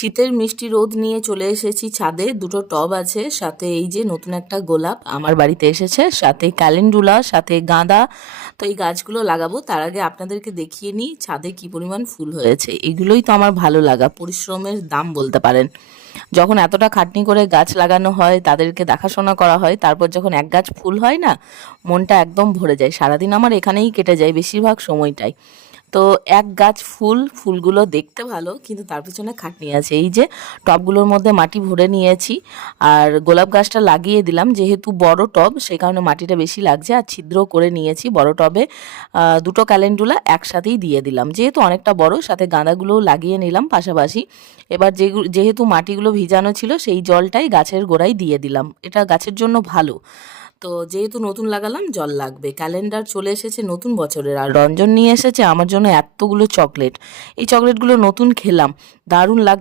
শীতের মিষ্টি রোদ নিয়ে চলে এসেছি ছাদে। দুটো টব আছে, সাথে এই যে নতুন একটা গোলাপ আমার বাড়িতে এসেছে, সাথে ক্যালেন্ডুলা, সাথে গাঁদা। তো এই গাছগুলো লাগাবো, তার আগে আপনাদেরকে দেখিয়ে নিই ছাদে কি পরিমাণ ফুল হয়েছে। এগুলোই তো আমার ভালো লাগা, পরিশ্রমের দাম বলতে পারেন। যখন এতটা খাটনি করে গাছ লাগানো হয়, তাদেরকে দেখাশোনা করা হয়, তারপর যখন এক গাছ ফুল হয় না, মনটা একদম ভরে যায়। সারাদিন আমার এখানেই কেটে যায় বেশিরভাগ সময়টাই। তো এক গাছ ফুলগুলো দেখতে ভালো, কিন্তু তার পিছনে খাটনি আছে। এই যে টবগুলোর মধ্যে মাটি ভরে নিয়েছি, আর গোলাপ গাছটা লাগিয়ে দিলাম। যেহেতু বড় টব, সেই কারণে মাটিটা বেশি লাগছে, আর ছিদ্র করে নিয়েছি বড় টবে। দুটো ক্যালেন্ডুলা একসাথেই দিয়ে দিলাম, যেহেতু অনেকটা বড়। সাথে গাঁদাগুলোও লাগিয়ে নিলাম পাশাপাশি। এবার যেহেতু মাটিগুলো ভিজানো ছিল, সেই জলটাই গাছের গোড়ায় দিয়ে দিলাম। এটা গাছের জন্য ভালো। তো যেহেতু নতুন লাগালাম, জল লাগবে। ক্যালেন্ডার চলে এসেছে নতুন বছরের, আর রঞ্জন নিয়ে এসেছে আমার জন্য এতগুলো চকলেট। এই চকলেটগুলো নতুন খেলাম, দারুণ লাগ